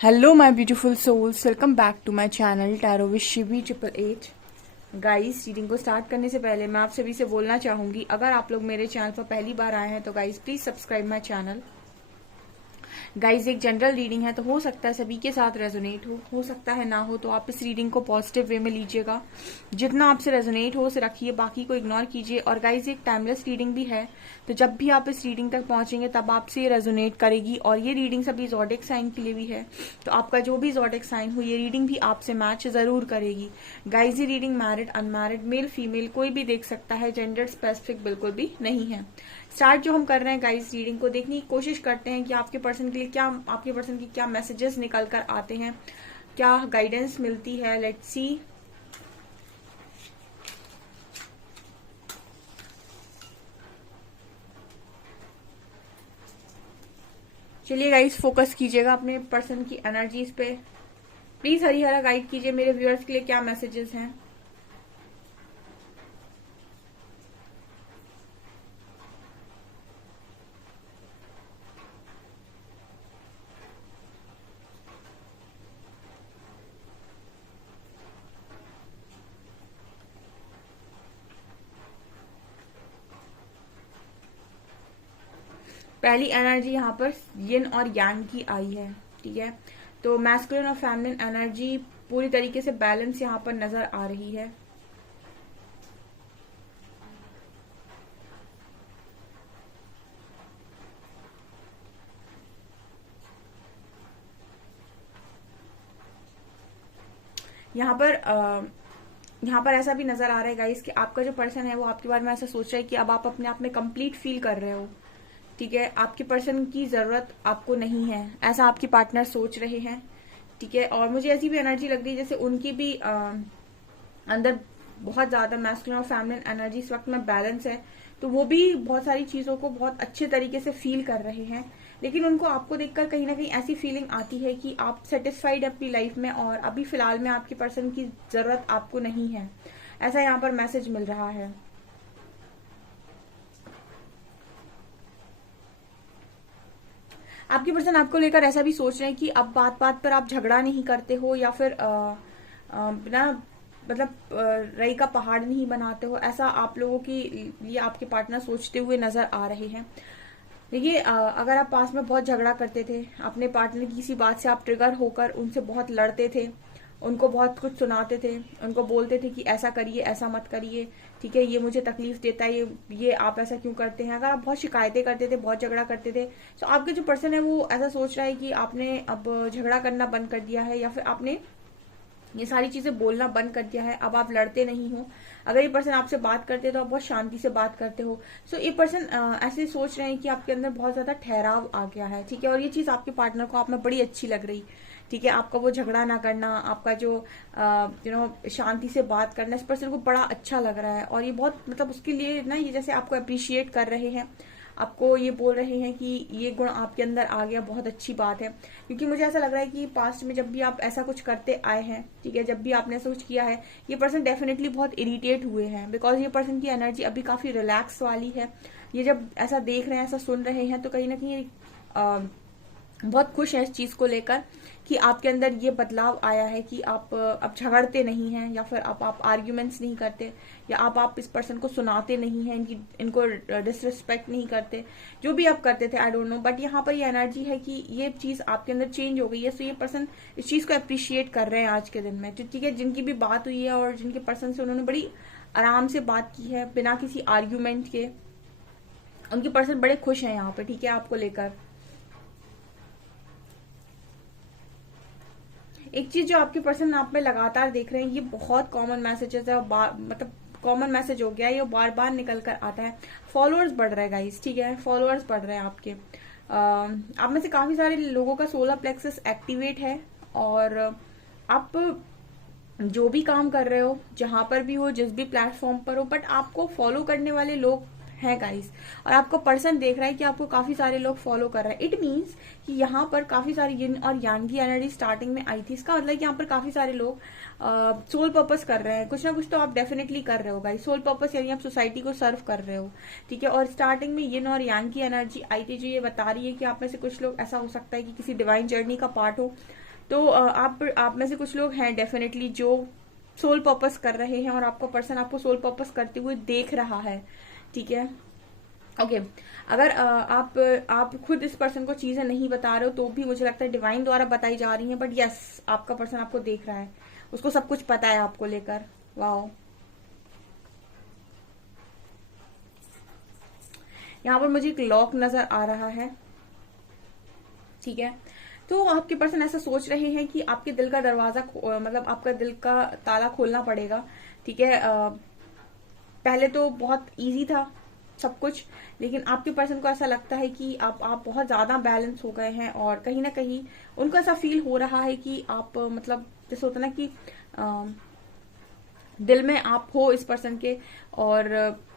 Hello my beautiful souls, welcome back to my channel tarot with Shivi 888। Guys, reading को start करने से पहले मैं आप सभी से बोलना चाहूंगी, अगर आप लोग मेरे चैनल पर पहली बार आए हैं तो guys please subscribe my channel. Guys, एक जनरल रीडिंग है तो हो सकता है सभी के साथ रेजोनेट हो सकता है ना हो, तो आप इस रीडिंग को पॉजिटिव वे में लीजिएगा। जितना आपसे रेजोनेट हो उसे रखिए, बाकी को इग्नोर कीजिए। और गाइज, एक टाइमलेस रीडिंग भी है, तो जब भी आप इस रीडिंग तक पहुंचेंगे तब आपसे ये रेजोनेट करेगी। और ये रीडिंग सभी ज़ोडिक साइन के लिए भी है, तो आपका जो भी ज़ोडिक साइन हो ये रीडिंग भी आपसे मैच जरूर करेगी। गाइज, ये reading married unmarried male female कोई भी देख सकता है, जेंडर स्पेसिफिक बिल्कुल भी नहीं है। स्टार्ट जो हम कर रहे हैं गाइस, रीडिंग को देखने की कोशिश करते हैं कि आपके पर्सन के लिए क्या, आपके पर्सन की क्या मैसेजेस निकल कर आते हैं, क्या गाइडेंस मिलती है। Let's see. चलिए गाइस, फोकस कीजिएगा अपने पर्सन की एनर्जीज पे। प्लीज हरी हरा गाइड कीजिए मेरे व्यूअर्स के लिए क्या मैसेजेस हैं। पहली एनर्जी यहाँ पर यिन और यांग की आई है, ठीक है। तो मैस्कुलिन और फेमिनिन एनर्जी पूरी तरीके से बैलेंस यहाँ पर नजर आ रही है। यहाँ पर ऐसा भी नजर आ रहा है गाइस कि आपका जो पर्सन है वो आपके बारे में ऐसा सोच रहा है कि अब आप अपने आप में कंप्लीट फील कर रहे हो, ठीक है। आपके पर्सन की जरूरत आपको नहीं है, ऐसा आपके पार्टनर सोच रहे हैं, ठीक है। और मुझे ऐसी भी एनर्जी लग रही है जैसे उनकी भी अंदर बहुत ज्यादा मैस्कुलिन और फेमिनिन एनर्जी इस वक्त में बैलेंस है, तो वो भी बहुत सारी चीजों को बहुत अच्छे तरीके से फील कर रहे हैं। लेकिन उनको आपको देखकर कहीं ना कहीं ऐसी फीलिंग आती है कि आप सेटिस्फाइड अपनी लाइफ में, और अभी फिलहाल में आपके पर्सन की जरूरत आपको नहीं है, ऐसा यहाँ पर मैसेज मिल रहा है। आपके पर्सन आपको लेकर ऐसा भी सोच रहे हैं कि अब बात बात पर आप झगड़ा नहीं करते हो, या फिर बिना मतलब रई का पहाड़ नहीं बनाते हो, ऐसा आप लोगों की लिए आपके पार्टनर सोचते हुए नजर आ रहे हैं। देखिए, अगर आप पास में बहुत झगड़ा करते थे, अपने पार्टनर की किसी बात से आप ट्रिगर होकर उनसे बहुत लड़ते थे, उनको बहुत कुछ सुनाते थे, उनको बोलते थे कि ऐसा करिए ऐसा मत करिए, ठीक है, ये मुझे तकलीफ देता है, ये आप ऐसा क्यों करते हैं। अगर आप बहुत शिकायतें करते थे, बहुत झगड़ा करते थे, तो आपके जो पर्सन है वो ऐसा सोच रहा है कि आपने अब झगड़ा करना बंद कर दिया है, या फिर आपने ये सारी चीजें बोलना बंद कर दिया है, अब आप लड़ते नहीं हो। अगर ये पर्सन आपसे बात करते हैं तो आप बहुत शांति से बात करते हो। सो ये पर्सन ऐसे सोच रहे हैं कि आपके अंदर बहुत ज्यादा ठहराव आ गया है, ठीक है। और ये चीज आपके पार्टनर को आप में बड़ी अच्छी लग रही, ठीक है। आपका वो झगड़ा ना करना, आपका जो शांति से बात करना, इस पर्सन को बड़ा अच्छा लग रहा है। और ये बहुत मतलब उसके लिए ना, ये जैसे आपको अप्रिशिएट कर रहे हैं, आपको ये बोल रहे हैं कि ये गुण आपके अंदर आ गया, बहुत अच्छी बात है। क्योंकि मुझे ऐसा लग रहा है कि पास्ट में जब भी आप ऐसा कुछ करते आए हैं, ठीक है, जब भी आपने ऐसा कुछ किया है, ये पर्सन डेफिनेटली बहुत इरिटेट हुए हैं, बिकॉज ये पर्सन की एनर्जी अभी काफी रिलैक्स वाली है। ये जब ऐसा देख रहे हैं, ऐसा सुन रहे हैं, तो कहीं ना कहीं बहुत खुश है इस चीज को लेकर कि आपके अंदर ये बदलाव आया है कि आप अब झगड़ते नहीं हैं, या फिर आप आर्ग्यूमेंट्स नहीं करते, या आप इस पर्सन को सुनाते नहीं हैं, इनको डिसरिस्पेक्ट नहीं करते। जो भी आप करते थे, आई डोंट नो, बट यहाँ पर ये एनर्जी है कि ये चीज आपके अंदर चेंज हो गई है। सो ये पर्सन इस चीज को अप्रिशिएट कर रहे हैं आज के दिन में, ठीक है। जिनकी भी बात हुई है और जिनके पर्सन से उन्होंने बड़ी आराम से बात की है, बिना किसी आर्ग्यूमेंट के, उनके पर्सन बड़े खुश हैं यहाँ पे, ठीक है, आपको लेकर। एक चीज जो आपके पर्सन आप में लगातार देख रहे हैं, ये बहुत कॉमन मैसेजेस है, मतलब कॉमन मैसेज हो गया है, ये बार बार निकल कर आता है। फॉलोअर्स बढ़ रहे हैं गाइस, ठीक है, फॉलोअर्स बढ़ रहे हैं आपके। आप में से काफी सारे लोगों का सोलर प्लेक्सस एक्टिवेट है, और आप जो भी काम कर रहे हो, जहां पर भी हो, जिस भी प्लेटफॉर्म पर हो, बट आपको फॉलो करने वाले लोग हैं गाइस। और आपका पर्सन देख रहा है कि आपको काफी सारे लोग फॉलो कर रहे हैं। इट मीन्स कि यहाँ पर काफी सारी यिन और यांग की एनर्जी स्टार्टिंग में आई थी। इसका मतलब कि यहाँ पर काफी सारे लोग सोल पर्पस कर रहे हैं, कुछ ना कुछ तो आप डेफिनेटली कर रहे हो गाइस। सोल पर्पस यानी आप सोसाइटी को सर्व कर रहे हो, ठीक है। और स्टार्टिंग में यिन और यांग की एनर्जी आई थी, जो ये बता रही है कि आप में से कुछ लोग ऐसा हो सकता है कि किसी डिवाइन जर्नी का पार्ट हो, तो आप में से कुछ लोग हैं डेफिनेटली जो सोल पर्पस कर रहे हैं, और आपका पर्सन आपको सोल पर्पस करते हुए देख रहा है, ठीक है। ओके अगर आप खुद इस पर्सन को चीजें नहीं बता रहे हो तो भी मुझे लगता है डिवाइन द्वारा बताई जा रही हैं, बट यस आपका पर्सन आपको देख रहा है, उसको सब कुछ पता है आपको लेकर। वाओ, यहाँ पर मुझे एक लॉक नजर आ रहा है, ठीक है। तो आपके पर्सन ऐसा सोच रहे हैं कि आपके दिल का दरवाजा मतलब आपका दिल का ताला खोलना पड़ेगा, ठीक है। पहले तो बहुत इजी था सब कुछ, लेकिन आपके पर्सन को ऐसा लगता है कि आप बहुत ज्यादा बैलेंस हो गए हैं, और कहीं ना कहीं उनको ऐसा फील हो रहा है कि आप मतलब जैसे होता ना कि दिल में आप हो इस पर्सन के, और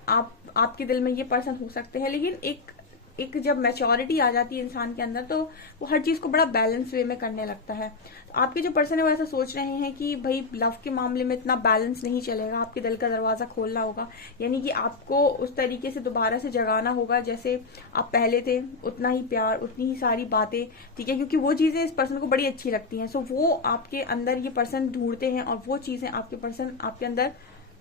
आपके दिल में ये पर्सन हो सकते हैं, लेकिन एक जब मैच्योरिटी आ जाती है इंसान के अंदर तो वो हर चीज को बड़ा बैलेंस वे में करने लगता है। आपके जो पर्सन है वो ऐसा सोच रहे हैं कि भाई लव के मामले में इतना बैलेंस नहीं चलेगा, आपके दिल का दरवाजा खोलना होगा, यानी कि आपको उस तरीके से दोबारा से जगाना होगा जैसे आप पहले थे, उतना ही प्यार, उतनी ही सारी बातें, ठीक है, क्योंकि वो चीजें इस पर्सन को बड़ी अच्छी लगती हैं। सो वो आपके अंदर ये पर्सन ढूंढते हैं, और वो चीजें आपके पर्सन आपके अंदर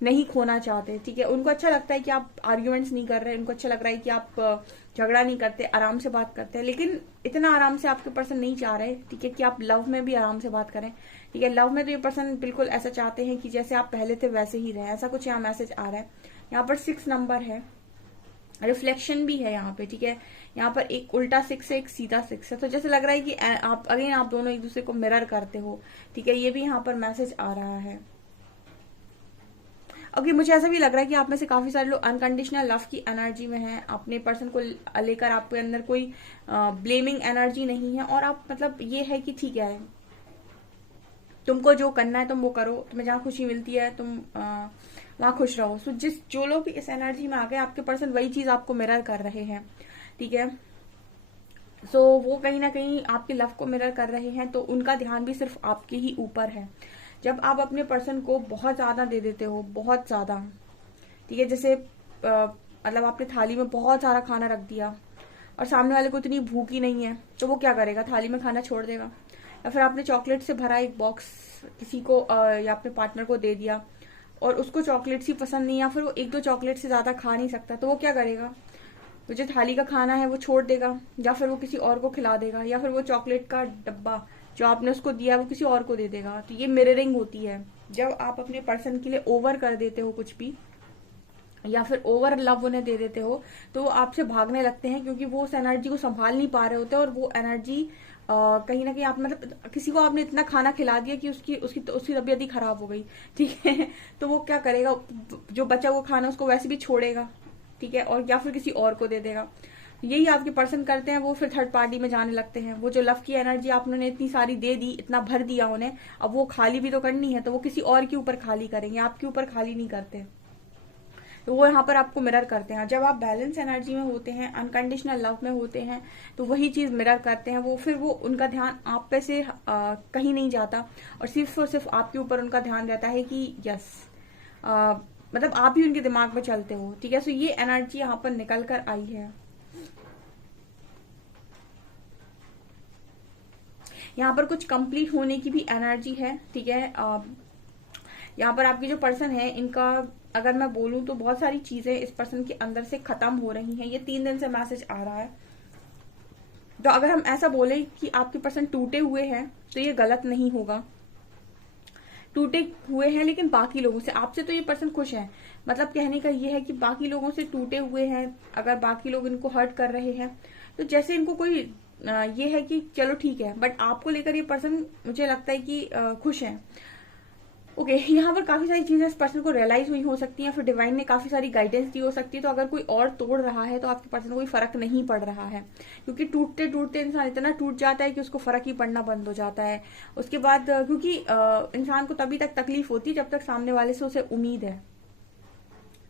नहीं खोना चाहते, ठीक है। उनको अच्छा लगता है कि आप आर्ग्यूमेंट्स नहीं कर रहे, उनको अच्छा लग रहा है कि आप झगड़ा नहीं करते, आराम से बात करते हैं, लेकिन इतना आराम से आपके पर्सन नहीं चाह रहे, ठीक है, कि आप लव में भी आराम से बात करें, ठीक है। लव में तो ये पर्सन बिल्कुल ऐसा चाहते हैं कि जैसे आप पहले थे वैसे ही रहे, ऐसा कुछ यहाँ मैसेज आ रहा है। यहाँ पर 6 नंबर है, रिफ्लेक्शन भी है यहाँ पे, ठीक है। यहाँ पर एक उल्टा 6 है, एक सीधा 6 है, तो जैसे लग रहा है कि आप अगेन आप दोनों एक दूसरे को मिरर करते हो, ठीक है, ये भी यहाँ पर मैसेज आ रहा है। ओके मुझे ऐसा भी लग रहा है कि आप में से काफी सारे लोग अनकंडीशनल लव की एनर्जी में हैं, अपने पर्सन को लेकर आपके अंदर कोई ब्लेमिंग एनर्जी नहीं है, और आप मतलब ये है कि ठीक है तुमको जो करना है तुम वो करो, तुम्हें जहाँ खुशी मिलती है तुम वहां खुश रहो। सो जो लोग भी इस एनर्जी में आ गए, आपके पर्सन वही चीज आपको मिरर कर रहे हैं, ठीक है। सो वो कहीं ना कहीं आपके लव को मिरर कर रहे हैं, तो उनका ध्यान भी सिर्फ आपके ही ऊपर है। जब आप अपने पर्सन को बहुत ज्यादा दे देते हो, बहुत ज्यादा, ठीक है, जैसे मतलब आपने थाली में बहुत सारा खाना रख दिया और सामने वाले को इतनी भूख ही नहीं है, तो वो क्या करेगा, थाली में खाना छोड़ देगा। या फिर आपने चॉकलेट से भरा एक बॉक्स किसी को या अपने पार्टनर को दे दिया, और उसको चॉकलेट्स ही पसंद नहीं, या फिर वो 1-2 चॉकलेट से ज्यादा खा नहीं सकता, तो वो क्या करेगा, वो जो थाली का खाना है वो छोड़ देगा, या फिर वो किसी और को खिला देगा, या फिर वो चॉकलेट का डब्बा जो आपने उसको दिया वो किसी और को दे देगा। तो ये मिररिंग होती है, जब आप अपने पर्सन के लिए ओवर कर देते हो कुछ भी, या फिर ओवर लव उन्हें दे देते हो, तो वो आपसे भागने लगते हैं, क्योंकि वो उस एनर्जी को संभाल नहीं पा रहे होते, और वो एनर्जी कहीं ना कहीं आप मतलब किसी को आपने इतना खाना खिला दिया कि उसकी तबीयत ही खराब हो गई, ठीक है, तो वो क्या करेगा, जो बचा हुआ खाना उसको वैसे भी छोड़ेगा, ठीक है, और या फिर किसी और को दे देगा। यही आपके पर्सन करते हैं, वो फिर थर्ड पार्टी में जाने लगते हैं। वो जो लव की एनर्जी आपने इतनी सारी दे दी, इतना भर दिया उन्हें, अब वो खाली भी तो करनी है, तो वो किसी और के ऊपर खाली करेंगे, आपके ऊपर खाली नहीं करते। तो वो यहाँ पर आपको मिरर करते हैं। जब आप बैलेंस एनर्जी में होते हैं, अनकंडीशनल लव में होते हैं, तो वही चीज मिरर करते हैं वो, फिर वो उनका ध्यान आप पे से कहीं नहीं जाता, और सिर्फ आपके ऊपर उनका ध्यान रहता है कि यस मतलब आप ही उनके दिमाग में चलते हो, ठीक है। सो ये एनर्जी यहाँ पर निकल कर आई है। यहाँ पर कुछ कंप्लीट होने की भी एनर्जी है, ठीक है। यहाँ पर आपके जो पर्सन है, इनका अगर मैं बोलूं तो बहुत सारी चीजें इस पर्सन के अंदर से खत्म हो रही हैं। ये 3 दिन से मैसेज आ रहा है। तो अगर हम ऐसा बोले कि आपके पर्सन टूटे हुए हैं, तो ये गलत नहीं होगा। टूटे हुए हैं लेकिन बाकी लोगों से, आपसे तो ये पर्सन खुश है। मतलब कहने का ये है कि बाकी लोगों से टूटे हुए हैं। अगर बाकी लोग इनको हर्ट कर रहे हैं, तो जैसे इनको कोई ये है कि चलो ठीक है, बट आपको लेकर ये पर्सन मुझे लगता है कि खुश है। ओके यहाँ पर काफी सारी चीजें इस पर्सन को रियलाइज हुई हो सकती हैं, फिर डिवाइन ने काफी सारी गाइडेंस दी हो सकती है। तो अगर कोई और तोड़ रहा है तो आपके पर्सन को कोई फर्क नहीं पड़ रहा है, क्योंकि टूटते टूटते इंसान इतना टूट जाता है कि उसको फर्क ही पड़ना बंद हो जाता है। उसके बाद क्योंकि इंसान को तभी तक तकलीफ होती है जब तक सामने वाले से उसे उम्मीद है,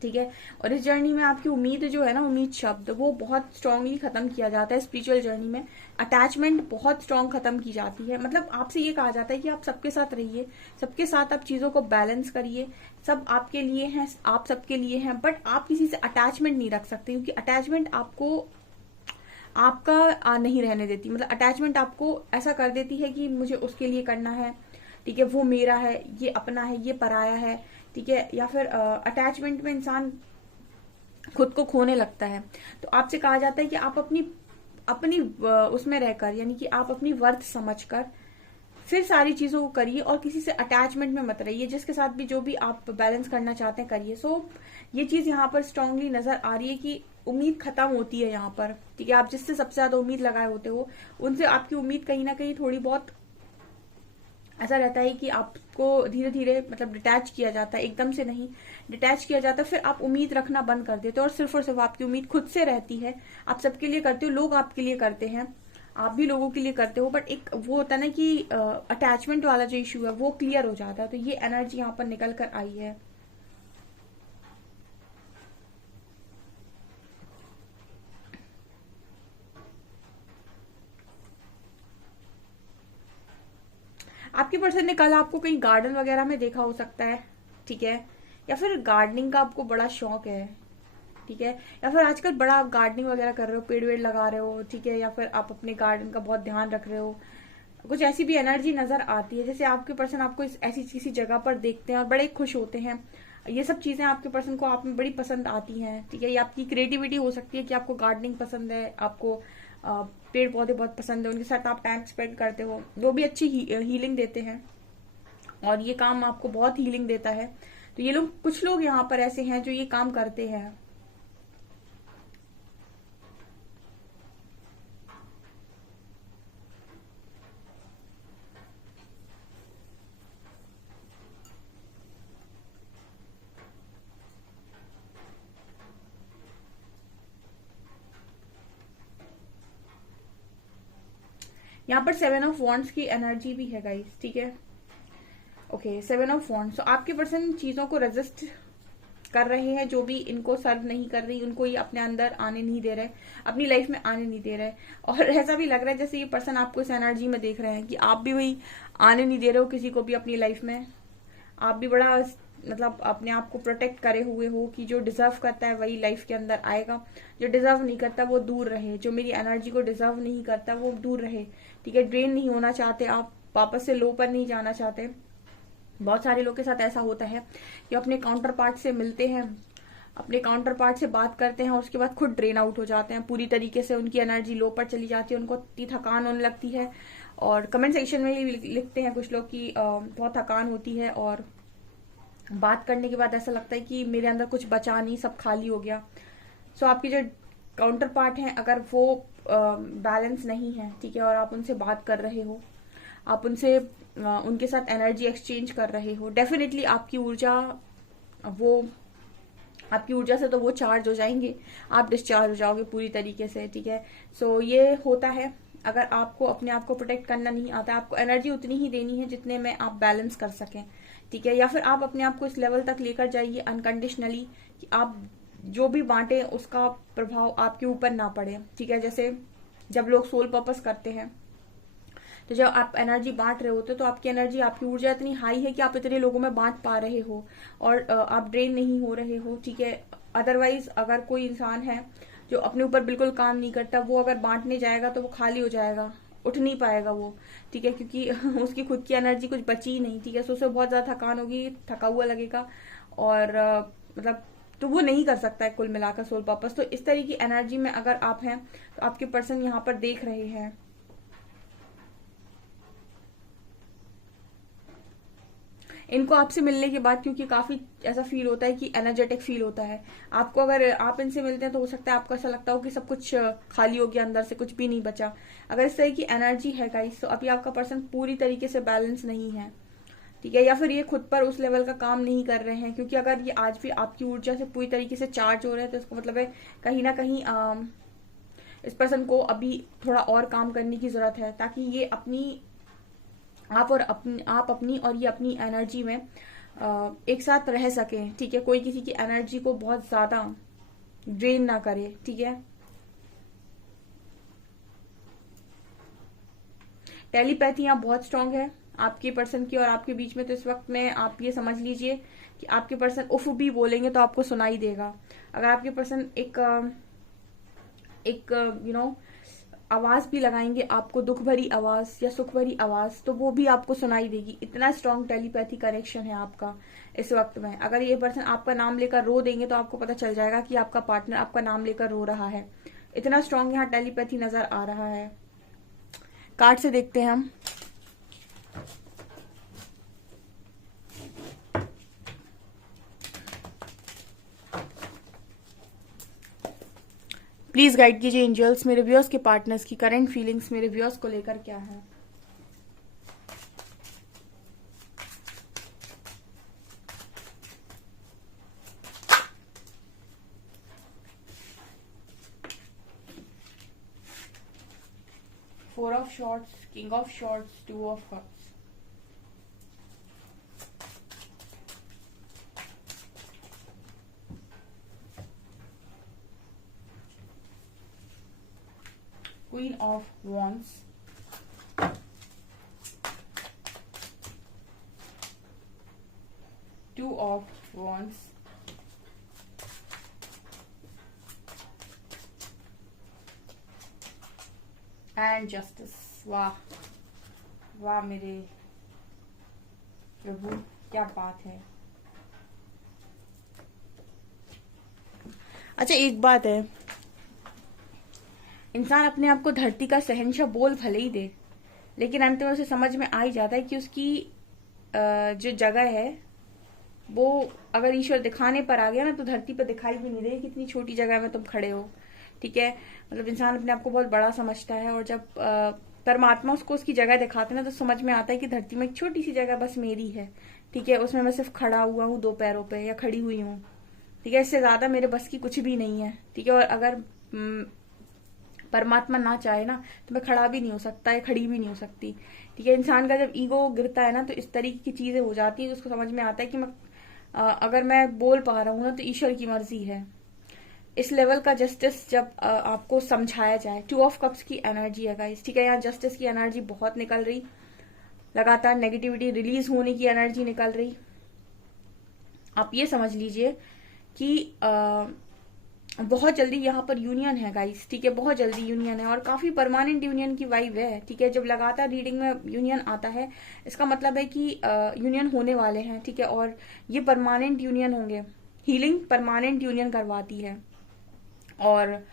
ठीक है। और इस जर्नी में आपकी उम्मीद जो है ना, उम्मीद शब्द, वो बहुत स्ट्रांगली खत्म किया जाता है। स्पिरिचुअल जर्नी में अटैचमेंट बहुत स्ट्रांग खत्म की जाती है। मतलब आपसे ये कहा जाता है कि आप सबके साथ रहिए, सबके साथ आप चीजों को बैलेंस करिए, सब आपके लिए हैं, आप सबके लिए हैं, बट आप किसी से अटैचमेंट नहीं रख सकते, क्योंकि अटैचमेंट आपका नहीं रहने देती। मतलब अटैचमेंट आपको ऐसा कर देती है कि मुझे उसके लिए करना है, ठीक है, वो मेरा है, ये अपना है, ये पराया है, ठीक है। या फिर अटैचमेंट में इंसान खुद को खोने लगता है। तो आपसे कहा जाता है कि आप अपनी अपनी उसमें रहकर, यानी कि आप अपनी वर्थ समझकर फिर सारी चीजों को करिए और किसी से अटैचमेंट में मत रहिए। जिसके साथ भी जो भी आप बैलेंस करना चाहते हैं करिए। ये चीज यहाँ पर स्ट्रांगली नजर आ रही है कि उम्मीद खत्म होती है यहाँ पर, ठीक है। आप जिससे सबसे ज्यादा उम्मीद लगाए होते हो उनसे आपकी उम्मीद कहीं ना कहीं थोड़ी बहुत ऐसा रहता है कि आपको धीरे धीरे मतलब डिटैच किया जाता है, एकदम से नहीं डिटैच किया जाता है। फिर आप उम्मीद रखना बंद कर देते हो और सिर्फ आपकी उम्मीद खुद से रहती है। आप सबके लिए करते हो, लोग आपके लिए करते हैं, आप भी लोगों के लिए करते हो, बट एक वो होता है ना कि अटैचमेंट वाला जो इश्यू है वो क्लियर हो जाता है। तो ये एनर्जी यहाँ पर निकल कर आई है। आपके पर्सन ने कल आपको कहीं गार्डन वगैरह में देखा हो सकता है, ठीक है, या फिर गार्डनिंग का आपको बड़ा शौक है, ठीक है, या फिर आजकल बड़ा आप गार्डनिंग वगैरह कर रहे हो, पेड़ वेड़ लगा रहे हो, ठीक है, या फिर आप अपने गार्डन का बहुत ध्यान रख रहे हो। कुछ ऐसी भी एनर्जी नजर आती है जैसे आपके पर्सन आपको ऐसी किसी जगह पर देखते हैं और बड़े खुश होते हैं। ये सब चीजें आपके पर्सन को आप में बड़ी पसंद आती हैं, ठीक है। ये आपकी क्रिएटिविटी हो सकती है कि आपको गार्डनिंग पसंद है, आपको पेड़ पौधे बहुत पसंद है, उनके साथ आप टाइम स्पेंड करते हो, वो भी अच्छी हीलिंग देते हैं और ये काम आपको बहुत हीलिंग देता है। तो ये लोग, कुछ लोग यहाँ पर ऐसे हैं जो ये काम करते हैं। यहाँ पर 7 ऑफ वॉन्ड्स की एनर्जी भी है गाइस, ठीक है। Okay, 7 of wands. तो आपके पर्सन चीजों को रेजिस्ट कर रहे हैं, जो भी इनको सर्व नहीं कर रही, उनको ये अपने अंदर आने नहीं दे रहे, अपनी लाइफ में आने नहीं दे रहे। और ऐसा भी लग रहा है जैसे ये पर्सन आपको इस एनर्जी में देख रहे हैं कि आप भी वही आने नहीं दे रहे हो किसी को भी अपनी लाइफ में। आप भी बड़ा मतलब अपने आप को प्रोटेक्ट करे हुए हो कि जो डिजर्व करता है वही लाइफ के अंदर आएगा, जो डिजर्व नहीं करता वो दूर रहे, जो मेरी एनर्जी को डिजर्व नहीं करता वो दूर रहे, ठीक है। ड्रेन नहीं होना चाहते आप, वापस से लो पर नहीं जाना चाहते। बहुत सारे लोग के साथ ऐसा होता है कि अपने काउंटर पार्ट से मिलते हैं, अपने काउंटर पार्ट से बात करते हैं और उसके बाद खुद ड्रेन आउट हो जाते हैं पूरी तरीके से, उनकी एनर्जी लो पर चली जाती है, उनको इतनी थकान होने लगती है। और कमेंट सेक्शन में भी लिखते हैं कुछ लोग कि बहुत थकान होती है और बात करने के बाद ऐसा लगता है कि मेरे अंदर कुछ बचा नहीं, सब खाली हो गया। सो आपके जो काउंटर पार्ट हैं अगर वो बैलेंस नहीं है, ठीक है, और आप उनसे बात कर रहे हो, आप उनसे उनके साथ एनर्जी एक्सचेंज कर रहे हो, डेफिनेटली आपकी ऊर्जा से तो वो चार्ज हो जाएंगे, आप डिस्चार्ज हो जाओगे पूरी तरीके से, ठीक है। सो ये होता है अगर आपको अपने आप को प्रोटेक्ट करना नहीं आता, आपको एनर्जी उतनी ही देनी है जितने में आप बैलेंस कर सकें, ठीक है। या फिर आप अपने आप को इस लेवल तक लेकर जाइए अनकंडीशनली कि आप जो भी बांटे उसका प्रभाव आपके ऊपर ना पड़े, ठीक है। जैसे जब लोग सोल पर्पस करते हैं तो जब आप एनर्जी बांट रहे होते हो तो आपकी एनर्जी, आपकी ऊर्जा इतनी हाई है कि आप इतने लोगों में बांट पा रहे हो और आप ड्रेन नहीं हो रहे हो, ठीक है। अदरवाइज अगर कोई इंसान है जो अपने ऊपर बिल्कुल काम नहीं करता, वो अगर बांटने जाएगा तो वो खाली हो जाएगा, उठ नहीं पाएगा वो, ठीक है, क्योंकि उसकी खुद की एनर्जी कुछ बची नहीं, ठीक है। सो उसे बहुत ज्यादा थकान होगी, थका हुआ लगेगा और मतलब तो वो नहीं कर सकता है कुल मिलाकर सोल पर्पस। तो इस तरह की एनर्जी में अगर आप हैं तो आपके पर्सन यहाँ पर देख रहे हैं। इनको आपसे मिलने के बाद क्योंकि काफी ऐसा फील होता है कि एनर्जेटिक फील होता है आपको, अगर आप इनसे मिलते हैं तो हो सकता है आपको ऐसा लगता हो कि सब कुछ खाली हो गया, अंदर से कुछ भी नहीं बचा। अगर इस तरह की एनर्जी है गाइस तो अभी आपका पर्सन पूरी तरीके से बैलेंस नहीं है, ठीक है, या फिर ये खुद पर उस लेवल का काम नहीं कर रहे हैं। क्योंकि अगर ये आज भी आपकी ऊर्जा से पूरी तरीके से चार्ज हो रहे हैं तो इसका मतलब है कहीं ना कहीं इस पर्सन को अभी थोड़ा और काम करने की जरूरत है ताकि ये आप अपनी और ये अपनी एनर्जी में एक साथ रह सके, ठीक है। कोई किसी की एनर्जी को बहुत ज्यादा ड्रेन ना करे, ठीक है। टेलीपैथी यहाँ बहुत स्ट्रांग है आपके पर्सन की और आपके बीच में। तो इस वक्त में आप ये समझ लीजिए कि आपके पर्सन उफ भी बोलेंगे तो आपको सुनाई देगा। अगर आपके पर्सन एक आवाज भी लगाएंगे आपको, दुख भरी आवाज या सुख भरी आवाज, तो वो भी आपको सुनाई देगी। इतना स्ट्रॉन्ग टेलीपैथी कनेक्शन है आपका इस वक्त में। अगर ये पर्सन आपका नाम लेकर रो देंगे तो आपको पता चल जाएगा कि आपका पार्टनर आपका नाम लेकर रो रहा है। इतना स्ट्रॉन्ग यहाँ टेलीपैथी नजर आ रहा है। कार्ड से देखते हैं हम। प्लीज गाइड कीजिए एंजल्स, मेरे व्यूअर्स के पार्टनर्स की करंट फीलिंग्स मेरे व्यूअर्स को लेकर क्या है। Four of shorts, king of shorts, two of cups, queen of wands, two of wands, and justice. वाह वाह मेरे प्रभु, क्या बात है। अच्छा एक बात है, इंसान अपने आप को धरती का शहंशाह बोल भले ही दे, लेकिन अंत में उसे समझ में आ ही जाता है कि उसकी जो जगह है वो अगर ईश्वर दिखाने पर आ गया ना तो धरती पर दिखाई भी नहीं देगी, कितनी छोटी जगह में तुम खड़े हो। ठीक है, मतलब इंसान अपने आप को बहुत बड़ा समझता है, और जब परमात्मा उसको उसकी जगह दिखाते हैं ना तो समझ में आता है कि धरती में एक छोटी सी जगह बस मेरी है। ठीक है, उसमें मैं सिर्फ खड़ा हुआ हूँ दो पैरों पे, या खड़ी हुई हूँ। ठीक है, इससे ज्यादा मेरे बस की कुछ भी नहीं है। ठीक है, और अगर परमात्मा ना चाहे ना तो मैं खड़ा भी नहीं हो सकता या खड़ी भी नहीं हो सकती। ठीक है, इंसान का जब ईगो गिरता है ना तो इस तरीके की चीजें हो जाती है, उसको समझ में आता है कि मैं अगर मैं बोल पा रहा हूँ ना तो ईश्वर की मर्जी है। इस लेवल का जस्टिस जब आपको समझाया जाए। टू ऑफ कप्स की एनर्जी है गाइस। ठीक है, यहाँ जस्टिस की एनर्जी बहुत निकल रही, लगातार नेगेटिविटी रिलीज होने की एनर्जी निकल रही। आप ये समझ लीजिए कि बहुत जल्दी यहाँ पर यूनियन है गाइस। ठीक है, बहुत जल्दी यूनियन है, और काफी परमानेंट यूनियन की वाइब है। ठीक है, जब लगातार रीडिंग में यूनियन आता है इसका मतलब है कि यूनियन होने वाले हैं। ठीक है, और ये परमानेंट यूनियन होंगे। हीलिंग परमानेंट यूनियन करवाती है, और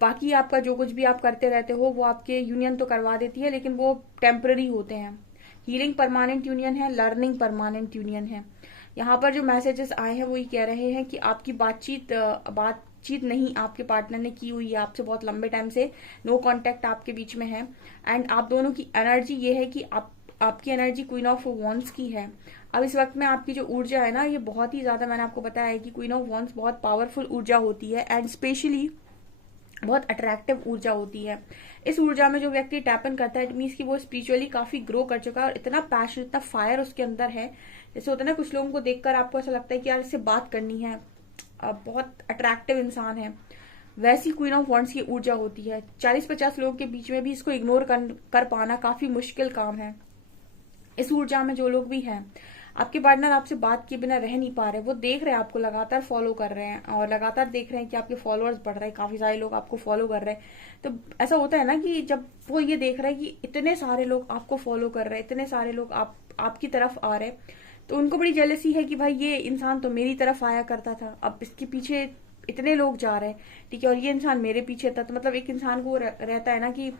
बाकी आपका जो कुछ भी आप करते रहते हो वो आपके यूनियन तो करवा देती है, लेकिन वो टेम्पररी होते हैं। हीलिंग परमानेंट यूनियन है, लर्निंग परमानेंट यूनियन है। यहाँ पर जो मैसेजेस आए हैं वो ये कह रहे हैं कि आपकी बातचीत नहीं आपके पार्टनर ने की हुई है आपसे बहुत लंबे टाइम से, नो कांटेक्ट आपके बीच में है। एंड आप दोनों की एनर्जी ये है कि आपकी एनर्जी क्वीन ऑफ वॉन्ड्स की है। अब इस वक्त में आपकी जो ऊर्जा है ना ये बहुत ही ज्यादा, मैंने आपको बताया है कि क्वीन ऑफ वॉन्ड्स बहुत पावरफुल ऊर्जा होती है, एंड स्पेशली बहुत अट्रैक्टिव ऊर्जा होती है। इस ऊर्जा में जो व्यक्ति टैपन करता है इट मीन्स कि वो स्पिरिचुअली काफी ग्रो कर चुका है, और इतना पैशन, इतना फायर उसके अंदर है। जैसे होता है ना, कुछ लोगों को देखकर आपको ऐसा लगता है कि यार इससे बात करनी है, बहुत अट्रैक्टिव इंसान है, वैसी क्वीन ऑफ वॉन्ड्स की ऊर्जा होती है। 40-50 लोगों के बीच में भी इसको इग्नोर कर पाना काफी मुश्किल काम है। इस ऊर्जा में जो लोग भी हैं, आपके पार्टनर आपसे बात किए बिना रह नहीं पा रहे, वो देख रहे हैं आपको, लगातार फॉलो कर रहे हैं, और लगातार देख रहे हैं कि आपके फॉलोअर्स बढ़ रहे हैं, काफी सारे लोग आपको फॉलो कर रहे हैं। तो ऐसा होता है ना कि जब वो ये देख रहे हैं कि इतने सारे लोग आपको फॉलो कर रहे हैं, इतने सारे लोग आपकी तरफ आ रहे हैं, तो उनको बड़ी जेलसी है कि भाई ये इंसान तो मेरी तरफ आया करता था, अब इसके पीछे इतने लोग जा रहे हैं। ठीक है, और ये इंसान मेरे पीछे था। तो मतलब एक इंसान को रहता है ना कि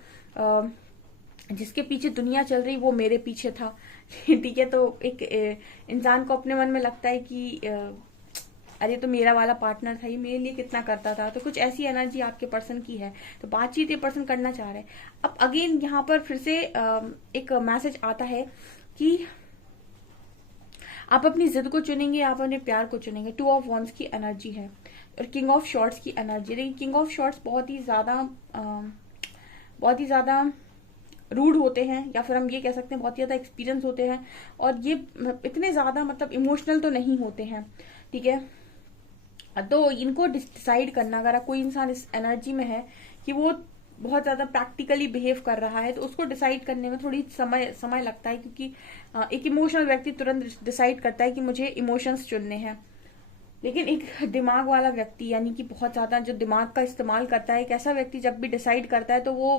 जिसके पीछे दुनिया चल रही वो मेरे पीछे था। ठीक है, तो एक इंसान को अपने मन में लगता है कि अरे तो मेरा वाला पार्टनर था, ये मेरे लिए कितना करता था। तो कुछ ऐसी एनर्जी आपके पर्सन की है, तो बातचीत ये पर्सन करना चाह रहे हैं। अब अगेन यहाँ पर फिर से एक मैसेज आता है कि आप अपनी जिद को चुनेंगे, आप अपने प्यार को चुनेंगे। टू ऑफ वॉन्ड्स की एनर्जी है, और किंग ऑफ शॉर्ट्स की एनर्जी। देखिए किंग ऑफ शॉर्ट्स बहुत ही ज्यादा रूड होते हैं, या फिर हम ये कह सकते हैं बहुत ज्यादा एक्सपीरियंस होते हैं, और ये इतने ज्यादा मतलब इमोशनल तो नहीं होते हैं। ठीक है, तो इनको डिसाइड करना, अगर कोई इंसान इस एनर्जी में है कि वो बहुत ज्यादा प्रैक्टिकली बिहेव कर रहा है, तो उसको डिसाइड करने में थोड़ी समय लगता है, क्योंकि एक इमोशनल व्यक्ति तुरंत डिसाइड करता है कि मुझे इमोशंस चुनने हैं। लेकिन एक दिमाग वाला व्यक्ति, यानी कि बहुत ज्यादा जो दिमाग का इस्तेमाल करता है, एक ऐसा व्यक्ति जब भी डिसाइड करता है तो वो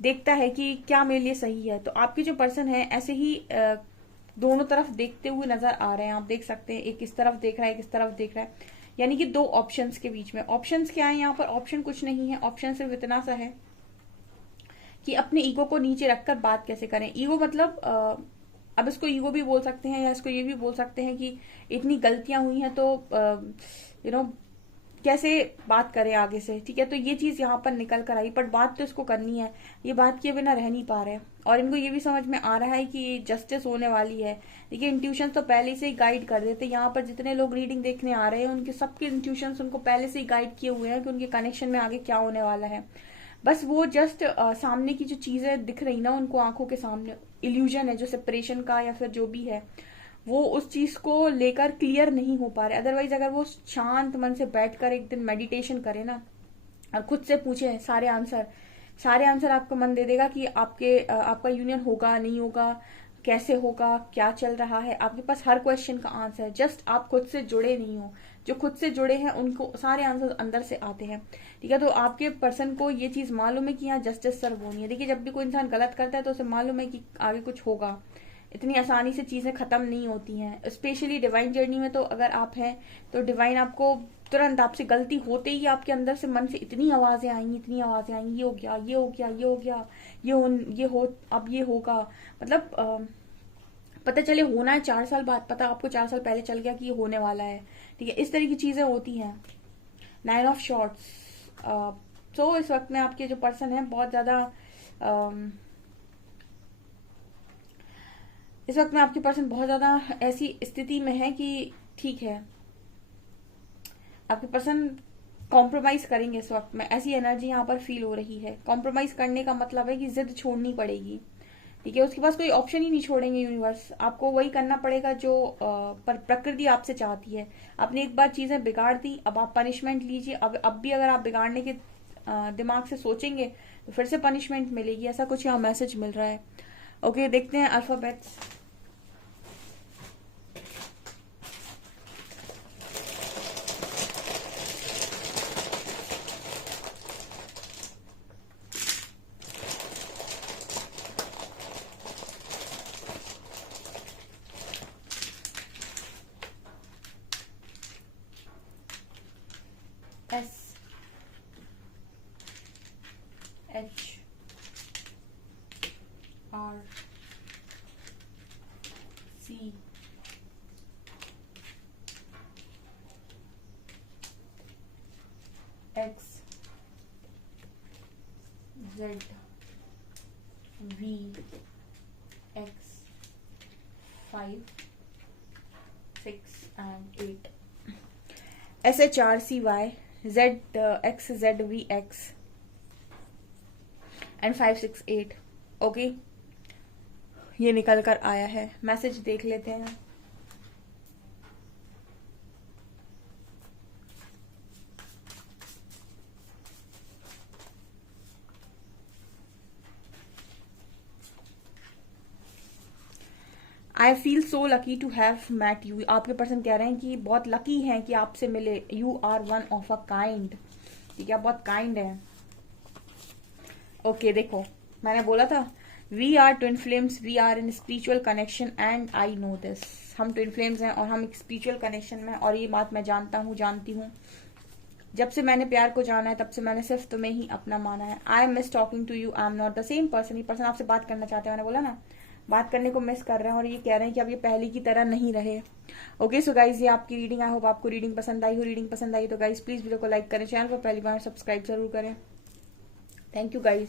देखता है कि क्या मेरे लिए सही है। तो आपके जो पर्सन है ऐसे ही दोनों तरफ देखते हुए नजर आ रहे हैं। आप देख सकते हैं एक इस तरफ देख रहा है, एक इस तरफ देख रहा है, यानी कि दो ऑप्शंस के बीच में। ऑप्शंस क्या है यहाँ पर? ऑप्शन कुछ नहीं है, ऑप्शन सिर्फ इतना सा है कि अपने ईगो को नीचे रखकर बात कैसे करें। ईगो मतलब अब इसको ईगो भी बोल सकते हैं, या इसको ये भी बोल सकते हैं कि इतनी गलतियां हुई हैं तो कैसे बात करें आगे से, ठीक है। तो ये चीज यहाँ पर निकल कर आई, बट बात तो इसको करनी है, ये बात किए बिना रह नहीं पा रहे हैं। और इनको ये भी समझ में आ रहा है कि जस्टिस होने वाली है। देखिए इंट्यूशन तो पहले से ही गाइड कर देते हैं। यहाँ पर जितने लोग रीडिंग देखने आ रहे हैं उनके सबके इंट्यूशन उनको पहले से ही गाइड किए हुए हैं कि उनके कनेक्शन में आगे क्या होने वाला है। बस वो जस्ट सामने की जो चीजें दिख रही ना उनको आंखों के सामने, इल्यूजन है जो सेपरेशन का या फिर जो भी है, वो उस चीज को लेकर क्लियर नहीं हो पा रहे। अदरवाइज अगर वो शांत मन से बैठकर एक दिन मेडिटेशन करे ना और खुद से पूछे सारे आंसर आपको मन दे देगा कि आपका यूनियन होगा नहीं होगा, कैसे होगा, क्या चल रहा है। आपके पास हर क्वेश्चन का आंसर है, जस्ट आप खुद से जुड़े नहीं हो। जो खुद से जुड़े हैं उनको सारे आंसर अंदर से आते हैं, ठीक है। तो आपके पर्सन को ये चीज मालूम है कि यहाँ जस्टिस सर्व होनी है। देखिए जब भी कोई इंसान गलत करता है तो उसे मालूम है कि आगे कुछ होगा, इतनी आसानी से चीजें खत्म नहीं होती हैं। स्पेशली डिवाइन जर्नी में तो अगर आप हैं तो डिवाइन आपको तुरंत, आपसे गलती होते ही आपके अंदर से मन से इतनी आवाजें आएंगी, ये हो गया, ये हो गया, ये हो गया, अब ये होगा। मतलब पता चले होना है 4 साल बाद, पता आपको 4 साल पहले चल गया कि ये होने वाला है, ठीक है। इस तरह की चीजें होती हैं। 9 ऑफ शॉर्ट्स। तो इस वक्त में आपके जो पर्सन है बहुत ज्यादा इस वक्त में आपके पर्सन बहुत ज्यादा ऐसी स्थिति में है कि ठीक है, आपके पर्सन कॉम्प्रोमाइज करेंगे इस वक्त में, ऐसी एनर्जी यहाँ पर फील हो रही है। कॉम्प्रोमाइज करने का मतलब है कि जिद छोड़नी पड़ेगी, ठीक है। उसके पास कोई ऑप्शन ही नहीं छोड़ेंगे यूनिवर्स, आपको वही करना पड़ेगा जो प्रकृति आपसे चाहती है। आपने एक बार चीजें बिगाड़ दी, अब आप पनिशमेंट लीजिए। अब भी अगर आप बिगाड़ने के दिमाग से सोचेंगे तो फिर से पनिशमेंट मिलेगी, ऐसा कुछ यहाँ मैसेज मिल रहा है। ओके, देखते हैं alphabets. S H R C X Z V X 5 6 and 8 SHRCY Z X Z V X and 5 6 8। Okay, ये निकल कर आया है। मैसेज देख लेते हैं। I feel so lucky to have met you. आपके पर्सन कह रहे हैं कि बहुत लकी हैं कि आपसे मिले। You are one of a kind, ठीक है, बहुत काइंड है। ओके, देखो मैंने बोला था we are twin flames, we are in spiritual connection and I know this. हम ट्विन फ्लेम्स हैं और हम एक स्पिरिचुअल कनेक्शन में, और ये बात मैं जानती हूँ। जब से मैंने प्यार को जाना है तब से मैंने सिर्फ तुम्हें ही अपना माना है। I am miss talking to you, I am not the same person. ये पर्सन आपसे बात करना चाहते हैं, मैंने बोला ना, बात करने को मिस कर रहे हैं और ये कह रहे हैं कि अब ये पहले की तरह नहीं रहे। ओके सो गाइज, ये आपकी रीडिंग। आई होप आपको रीडिंग पसंद आई हो। रीडिंग पसंद आई तो गाइज प्लीज वीडियो को लाइक करें, चैनल को पहली बार सब्सक्राइब जरूर करें। Thank you guys.